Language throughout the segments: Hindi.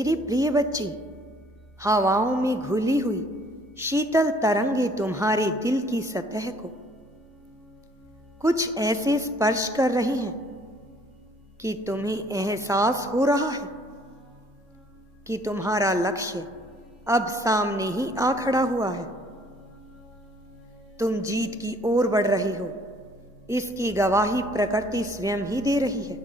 मेरी प्रिय बच्ची, हवाओं में घुली हुई शीतल तरंगे तुम्हारे दिल की सतह को कुछ ऐसे स्पर्श कर रही हैं कि तुम्हें एहसास हो रहा है कि तुम्हारा लक्ष्य अब सामने ही आ खड़ा हुआ है। तुम जीत की ओर बढ़ रहे हो, इसकी गवाही प्रकृति स्वयं ही दे रही है।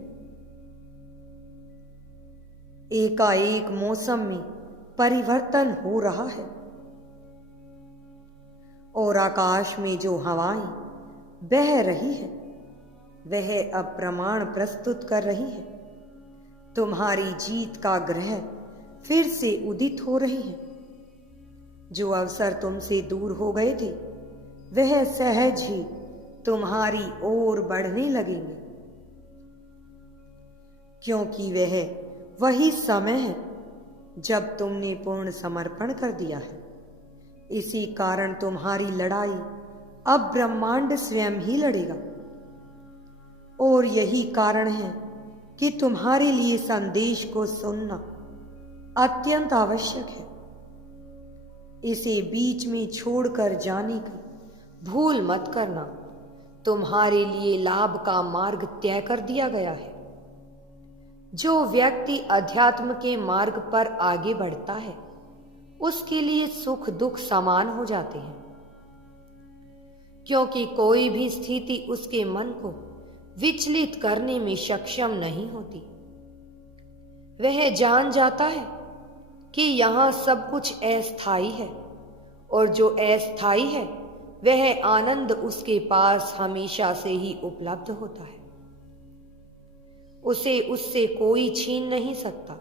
एकाएक मौसम में परिवर्तन हो रहा है और आकाश में जो हवाएं बह रही है वह अब प्रमाण प्रस्तुत कर रही है। तुम्हारी जीत का ग्रह फिर से उदित हो रही है। जो अवसर तुमसे दूर हो गए थे वह सहज ही तुम्हारी ओर बढ़ने लगेंगे, क्योंकि वह वही समय है जब तुमने पूर्ण समर्पण कर दिया है। इसी कारण तुम्हारी लड़ाई अब ब्रह्मांड स्वयं ही लड़ेगा और यही कारण है कि तुम्हारे लिए संदेश को सुनना अत्यंत आवश्यक है। इसे बीच में छोड़कर जाने की भूल मत करना। तुम्हारे लिए लाभ का मार्ग तय कर दिया गया है। जो व्यक्ति अध्यात्म के मार्ग पर आगे बढ़ता है उसके लिए सुख दुख समान हो जाते हैं, क्योंकि कोई भी स्थिति उसके मन को विचलित करने में सक्षम नहीं होती। वह जान जाता है कि यहाँ सब कुछ अस्थायी है और जो अस्थायी है वह आनंद उसके पास हमेशा से ही उपलब्ध होता है। उसे उससे कोई छीन नहीं सकता,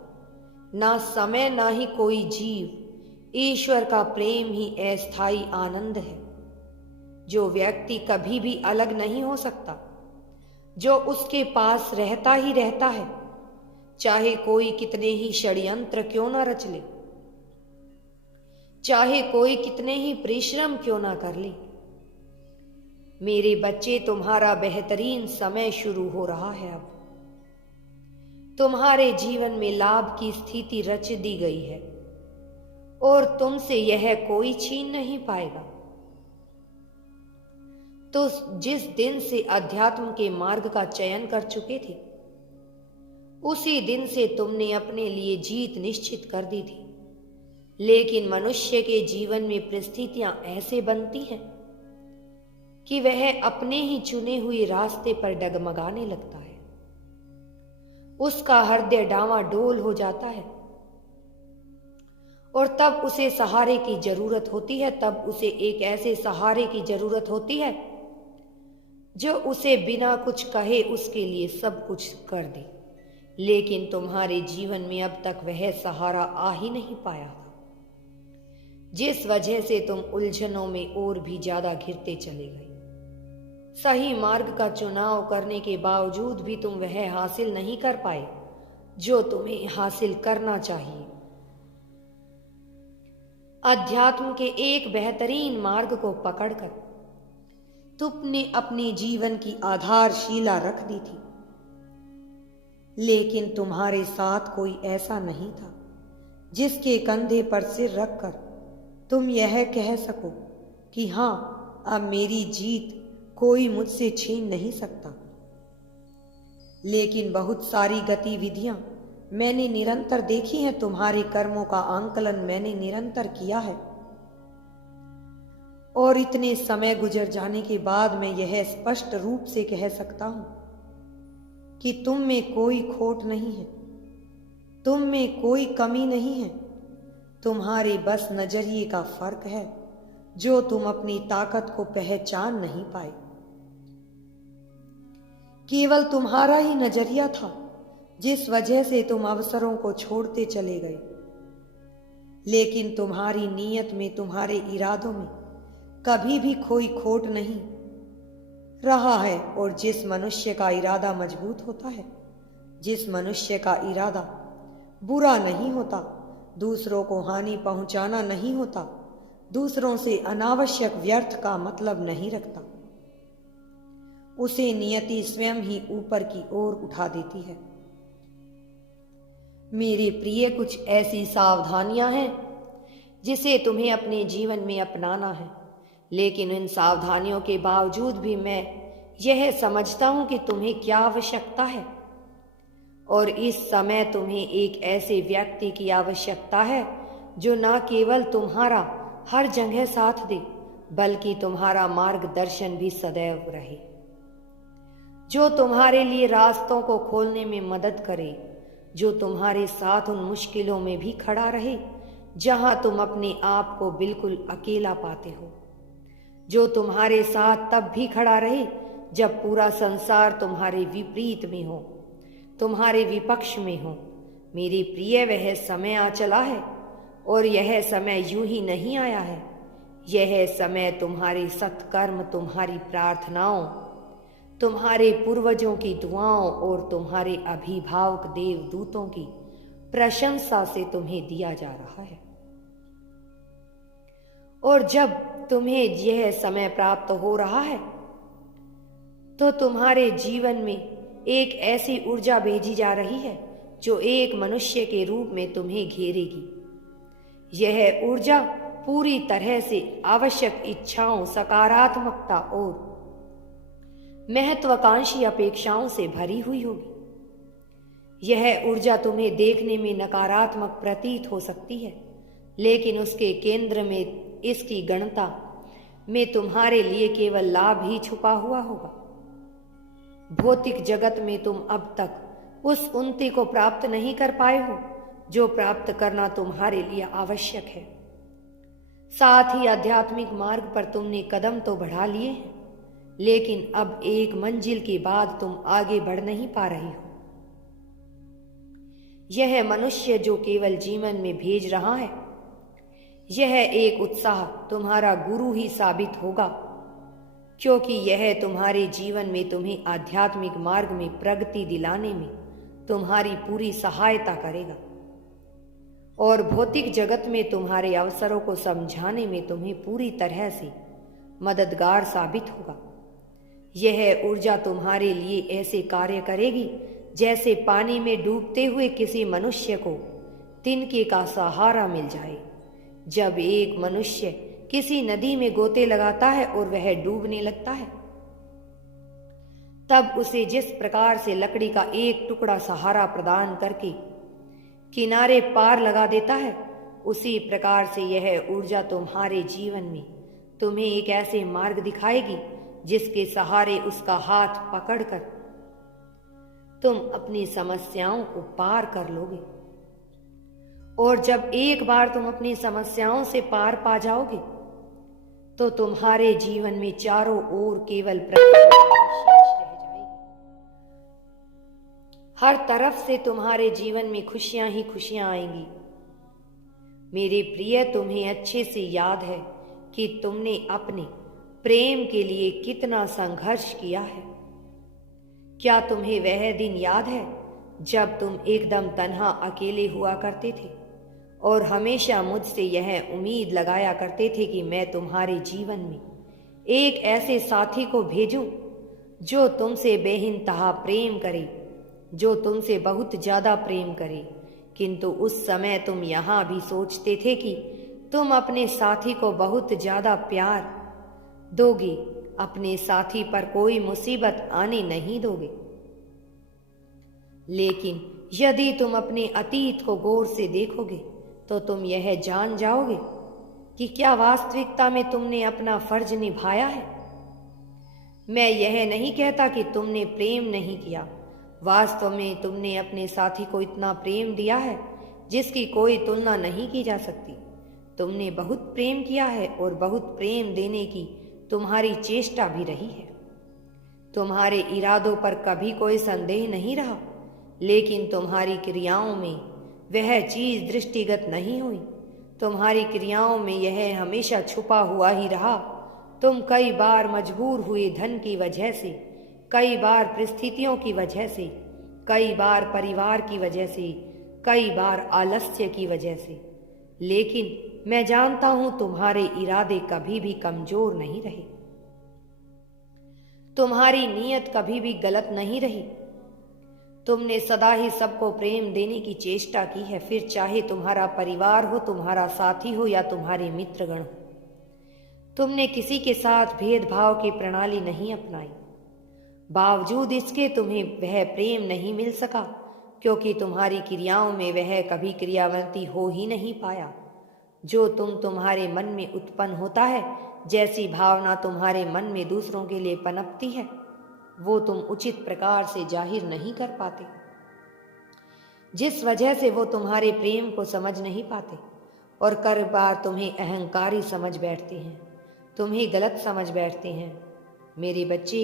ना समय ना ही कोई जीव। ईश्वर का प्रेम ही अस्थायी आनंद है जो व्यक्ति कभी भी अलग नहीं हो सकता, जो उसके पास रहता ही रहता है, चाहे कोई कितने ही षड्यंत्र क्यों ना रच ले, चाहे कोई कितने ही परिश्रम क्यों ना कर ले। मेरे बच्चे, तुम्हारा बेहतरीन समय शुरू हो रहा है। अब तुम्हारे जीवन में लाभ की स्थिति रच दी गई है और तुमसे यह कोई छीन नहीं पाएगा। तो जिस दिन से अध्यात्म के मार्ग का चयन कर चुके थे उसी दिन से तुमने अपने लिए जीत निश्चित कर दी थी। लेकिन मनुष्य के जीवन में परिस्थितियां ऐसे बनती हैं कि वह अपने ही चुने हुए रास्ते पर डगमगाने लगता है। उसका हृदय डावाडोल हो जाता है और तब उसे सहारे की जरूरत होती है। तब उसे एक ऐसे सहारे की जरूरत होती है जो उसे बिना कुछ कहे उसके लिए सब कुछ कर दे। लेकिन तुम्हारे जीवन में अब तक वह सहारा आ ही नहीं पाया था, जिस वजह से तुम उलझनों में और भी ज्यादा घिरते चले गए। सही मार्ग का चुनाव करने के बावजूद भी तुम वह हासिल नहीं कर पाए जो तुम्हें हासिल करना चाहिए। अध्यात्म के एक बेहतरीन मार्ग को पकड़कर तुमने अपने जीवन की आधारशिला रख दी थी, लेकिन तुम्हारे साथ कोई ऐसा नहीं था जिसके कंधे पर सिर रखकर तुम यह कह सको कि हाँ, अब मेरी जीत कोई मुझसे छीन नहीं सकता। लेकिन बहुत सारी गतिविधियां मैंने निरंतर देखी हैं, तुम्हारे कर्मों का आंकलन मैंने निरंतर किया है और इतने समय गुजर जाने के बाद मैं यह स्पष्ट रूप से कह सकता हूं कि तुम में कोई खोट नहीं है, तुम में कोई कमी नहीं है। तुम्हारे बस नजरिए का फर्क है जो तुम अपनी ताकत को पहचान नहीं पाए। केवल तुम्हारा ही नजरिया था जिस वजह से तुम अवसरों को छोड़ते चले गए। लेकिन तुम्हारी नीयत में, तुम्हारे इरादों में कभी भी कोई खोट नहीं रहा है। और जिस मनुष्य का इरादा मजबूत होता है, जिस मनुष्य का इरादा बुरा नहीं होता, दूसरों को हानि पहुंचाना नहीं होता, दूसरों से अनावश्यक व्यर्थ का मतलब नहीं रखता, उसे नियति स्वयं ही ऊपर की ओर उठा देती है। मेरे प्रिय, कुछ ऐसी सावधानियां हैं जिसे तुम्हें अपने जीवन में अपनाना है, लेकिन इन सावधानियों के बावजूद भी मैं यह समझता हूं कि तुम्हें क्या आवश्यकता है। और इस समय तुम्हें एक ऐसे व्यक्ति की आवश्यकता है जो न केवल तुम्हारा हर जगह साथ दे, बल्कि तुम्हारा मार्गदर्शन भी सदैव रहे, जो तुम्हारे लिए रास्तों को खोलने में मदद करे, जो तुम्हारे साथ उन मुश्किलों में भी खड़ा रहे जहां तुम अपने आप को बिल्कुल अकेला पाते हो, जो तुम्हारे साथ तब भी खड़ा रहे जब पूरा संसार तुम्हारे विपरीत में हो, तुम्हारे विपक्ष में हो। मेरे प्रिय, वह समय आ चला है, और यह समय यूं ही नहीं आया है। यह समय तुम्हारे सत्कर्म, तुम्हारी प्रार्थनाओं, तुम्हारे पूर्वजों की दुआओं और तुम्हारे अभिभावक देवदूतों की प्रशंसा से तुम्हें दिया जा रहा है। और जब तुम्हें यह समय प्राप्त हो रहा है तो तुम्हारे जीवन में एक ऐसी ऊर्जा भेजी जा रही है जो एक मनुष्य के रूप में तुम्हें घेरेगी। यह ऊर्जा पूरी तरह से आवश्यक इच्छाओं, सकारात्मकता और महत्वाकांक्षी अपेक्षाओं से भरी हुई होगी। यह ऊर्जा तुम्हें देखने में नकारात्मक प्रतीत हो सकती है, लेकिन उसके केंद्र में, इसकी गणना में तुम्हारे लिए केवल लाभ ही छुपा हुआ होगा। भौतिक जगत में तुम अब तक उस उन्नति को प्राप्त नहीं कर पाए हो जो प्राप्त करना तुम्हारे लिए आवश्यक है। साथ ही आध्यात्मिक मार्ग पर तुमने कदम तो बढ़ा लिए हैं, लेकिन अब एक मंजिल के बाद तुम आगे बढ़ नहीं पा रही हो। यह मनुष्य जो केवल जीवन में भेज रहा है, यह एक उत्साह तुम्हारा गुरु ही साबित होगा, क्योंकि यह तुम्हारे जीवन में तुम्हें आध्यात्मिक मार्ग में प्रगति दिलाने में तुम्हारी पूरी सहायता करेगा और भौतिक जगत में तुम्हारे अवसरों को समझाने में तुम्हें पूरी तरह से मददगार साबित होगा। यह ऊर्जा तुम्हारे लिए ऐसे कार्य करेगी जैसे पानी में डूबते हुए किसी मनुष्य को तिनके का सहारा मिल जाए। जब एक मनुष्य किसी नदी में गोते लगाता है और वह डूबने लगता है, तब उसे जिस प्रकार से लकड़ी का एक टुकड़ा सहारा प्रदान करके किनारे पार लगा देता है, उसी प्रकार से यह ऊर्जा तुम्हारे जीवन में तुम्हें एक ऐसे मार्ग दिखाएगी जिसके सहारे उसका हाथ पकड़कर तुम अपनी समस्याओं को पार कर लोगे। और जब एक बार तुम अपनी समस्याओं से पार पा जाओगे तो तुम्हारे जीवन में चारों ओर केवल प्रकृति शेष रह जाएगी। हर तरफ से तुम्हारे जीवन में खुशियां ही खुशियां आएंगी। मेरे प्रिय, तुम्हें अच्छे से याद है कि तुमने अपने प्रेम के लिए कितना संघर्ष किया है। क्या तुम्हें वह दिन याद है जब तुम एकदम तन्हा अकेले हुआ करते थे और हमेशा मुझसे यह उम्मीद लगाया करते थे कि मैं तुम्हारे जीवन में एक ऐसे साथी को भेजूं जो तुमसे बेइंतहा प्रेम करे, जो तुमसे बहुत ज्यादा प्रेम करे। किंतु उस समय तुम यहाँ भी सोचते थे कि तुम अपने साथी को बहुत ज्यादा प्यार दोगे, अपने साथी पर कोई मुसीबत आने नहीं दोगे। लेकिन यदि तुम अपने अतीत को गौर से देखोगे तो तुम यह जान जाओगे कि क्या वास्तविकता में तुमने अपना फर्ज निभाया है। मैं यह नहीं कहता कि तुमने प्रेम नहीं किया, वास्तव में तुमने अपने साथी को इतना प्रेम दिया है जिसकी कोई तुलना नहीं की जा सकती। तुमने बहुत प्रेम किया है और बहुत प्रेम देने की तुम्हारी चेष्टा भी रही है। तुम्हारे इरादों पर कभी कोई संदेह नहीं रहा, लेकिन तुम्हारी क्रियाओं में वह चीज दृष्टिगत नहीं हुई। तुम्हारी क्रियाओं में यह हमेशा छुपा हुआ ही रहा। तुम कई बार मजबूर हुए धन की वजह से, कई बार परिस्थितियों की वजह से, कई बार परिवार की वजह से, कई बार आलस्य की वजह से, लेकिन मैं जानता हूं तुम्हारे इरादे कभी भी कमजोर नहीं रहे। तुम्हारी नीयत कभी भी गलत नहीं रही। तुमने सदा ही सबको प्रेम देने की चेष्टा की है, फिर चाहे तुम्हारा परिवार हो, तुम्हारा साथी हो या तुम्हारे मित्रगण हो। तुमने किसी के साथ भेदभाव की प्रणाली नहीं अपनाई। बावजूद इसके तुम्हें वह प्रेम नहीं मिल सका, क्योंकि तुम्हारी क्रियाओं में वह कभी क्रियावंती हो ही नहीं पाया। जो तुम्हारे मन में उत्पन्न होता है, जैसी भावना तुम्हारे मन में दूसरों के लिए पनपती है, वो तुम उचित प्रकार से जाहिर नहीं कर पाते, जिस वजह से वो तुम्हारे प्रेम को समझ नहीं पाते और कई बार तुम्हें अहंकारी समझ बैठते हैं, तुम्हें गलत समझ बैठते हैं। मेरे बच्चे,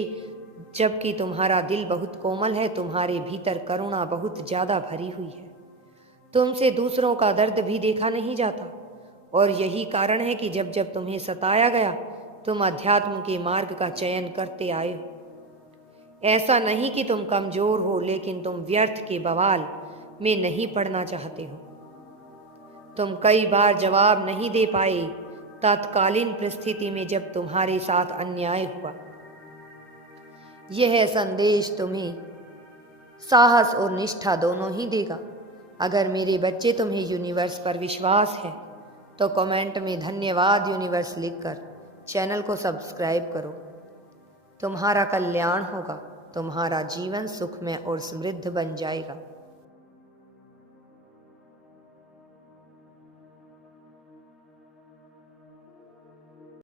जबकि तुम्हारा दिल बहुत कोमल है, तुम्हारे भीतर करुणा बहुत ज्यादा भरी हुई है। तुमसे दूसरों का दर्द भी देखा नहीं जाता, और यही कारण है कि जब जब तुम्हें सताया गया, तुम अध्यात्म के मार्ग का चयन करते आए हो। ऐसा नहीं कि तुम कमजोर हो, लेकिन तुम व्यर्थ के बवाल में नहीं पड़ना चाहते हो। तुम कई बार जवाब नहीं दे पाए तत्कालीन परिस्थिति में जब तुम्हारे साथ अन्याय हुआ। यह संदेश तुम्हें साहस और निष्ठा दोनों ही देगा। अगर मेरे बच्चे तुम्हें यूनिवर्स पर विश्वास है तो कमेंट में धन्यवाद यूनिवर्स लिखकर चैनल को सब्सक्राइब करो। तुम्हारा कल्याण होगा, तुम्हारा जीवन सुखमय और समृद्ध बन जाएगा।